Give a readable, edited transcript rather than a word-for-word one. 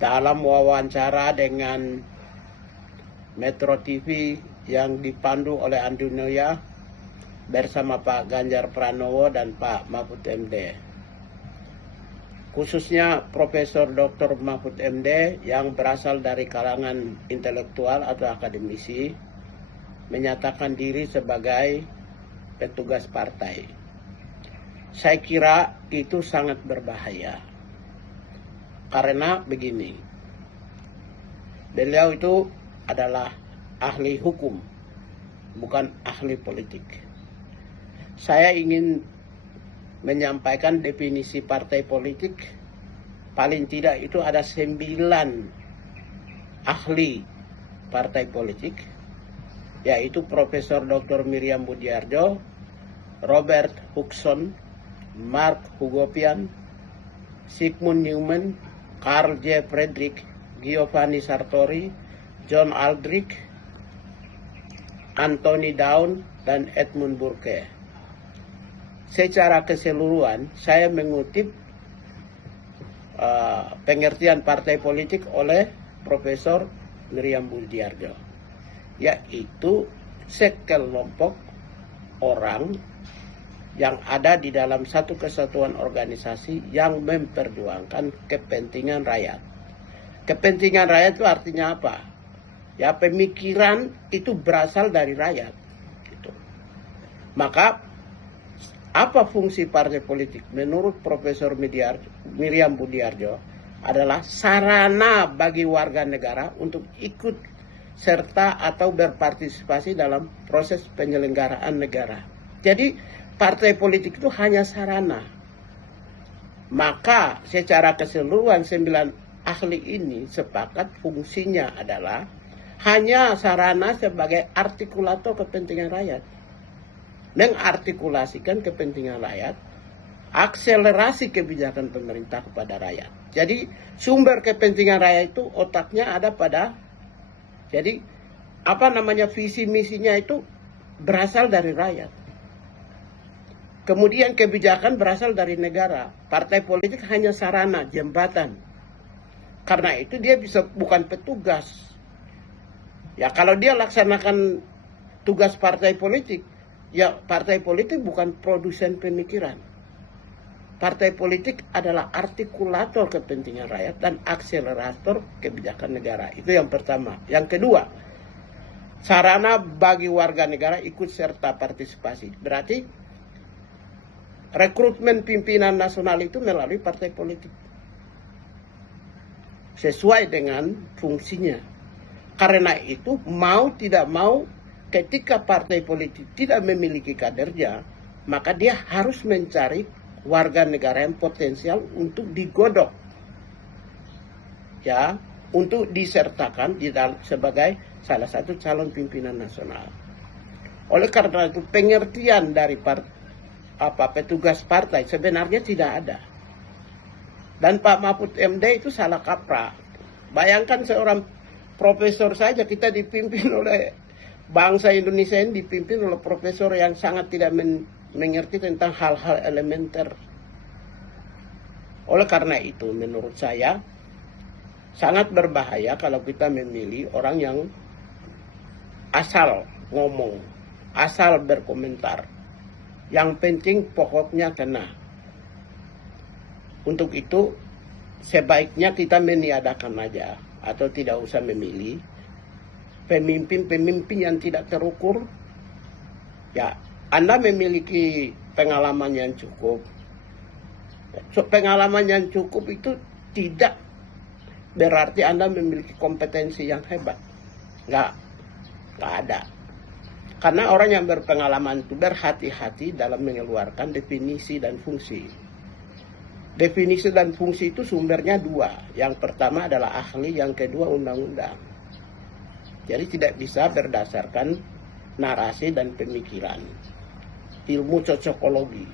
dalam wawancara dengan Metro TV yang dipandu oleh Andi Noya bersama Pak Ganjar Pranowo dan Pak Mahfud MD. Khususnya Profesor Dr. Mahfud MD yang berasal dari kalangan intelektual atau akademisi menyatakan diri sebagai petugas partai. Saya kira itu sangat berbahaya. Karena begini, beliau itu adalah ahli hukum, bukan ahli politik. Saya ingin menyampaikan definisi partai politik, paling tidak itu ada 9 ahli partai politik, yaitu Profesor Dr. Miriam Budiarjo, Robert Huckson, Mark Hugopian, Sigmund Newman, Carl J. Friedrich, Giovanni Sartori, John Aldrich, Anthony Down, dan Edmund Burke. Secara keseluruhan, saya mengutip pengertian partai politik oleh Profesor Miriam Budiarjo, yaitu sekelompok orang yang ada di dalam satu kesatuan organisasi yang memperjuangkan kepentingan rakyat. Kepentingan rakyat itu artinya apa? Ya, pemikiran itu berasal dari rakyat. Gitu. Maka apa fungsi partai politik? Menurut Profesor Miriam Budiarjo adalah sarana bagi warga negara untuk ikut serta atau berpartisipasi dalam proses penyelenggaraan negara. Jadi partai politik itu hanya sarana. Maka secara keseluruhan 9 ahli ini sepakat fungsinya adalah hanya sarana sebagai artikulator kepentingan rakyat. Mengartikulasikan kepentingan rakyat, akselerasi kebijakan pemerintah kepada rakyat. Jadi sumber kepentingan rakyat itu otaknya ada pada, jadi visi misinya itu berasal dari rakyat. Kemudian kebijakan berasal dari negara. Partai politik hanya sarana, jembatan. Karena itu dia bukan petugas. Ya, kalau dia laksanakan tugas partai politik, ya partai politik bukan produsen pemikiran. Partai politik adalah artikulator kepentingan rakyat dan akselerator kebijakan negara. Itu yang pertama. Yang kedua, sarana bagi warga negara ikut serta partisipasi. Berarti rekrutmen pimpinan nasional itu melalui partai politik. Sesuai dengan fungsinya. Karena itu mau tidak mau ketika partai politik tidak memiliki kadernya, maka dia harus mencari warga negara yang potensial untuk digodok. Ya, untuk disertakan sebagai salah satu calon pimpinan nasional. Oleh karena itu pengertian dari petugas partai sebenarnya tidak ada. Dan Pak Mahfud MD itu salah kaprah. Bayangkan seorang profesor saja kita dipimpin oleh bangsa Indonesia ini, dipimpin oleh profesor yang sangat tidak mengerti tentang hal-hal elementer. Oleh karena itu menurut saya sangat berbahaya kalau kita memilih orang yang asal ngomong, asal berkomentar. Yang penting pokoknya kena. Untuk itu sebaiknya kita meniadakan aja atau tidak usah memilih pemimpin-pemimpin yang tidak terukur. Ya, Anda memiliki pengalaman yang cukup. Pengalaman yang cukup itu tidak berarti Anda memiliki kompetensi yang hebat. Nggak ada. Karena orang yang berpengalaman itu berhati-hati dalam mengeluarkan definisi dan fungsi. Definisi dan fungsi itu sumbernya 2. Yang pertama adalah ahli, yang kedua undang-undang. Jadi tidak bisa berdasarkan narasi dan pemikiran. Ilmu cocokologi.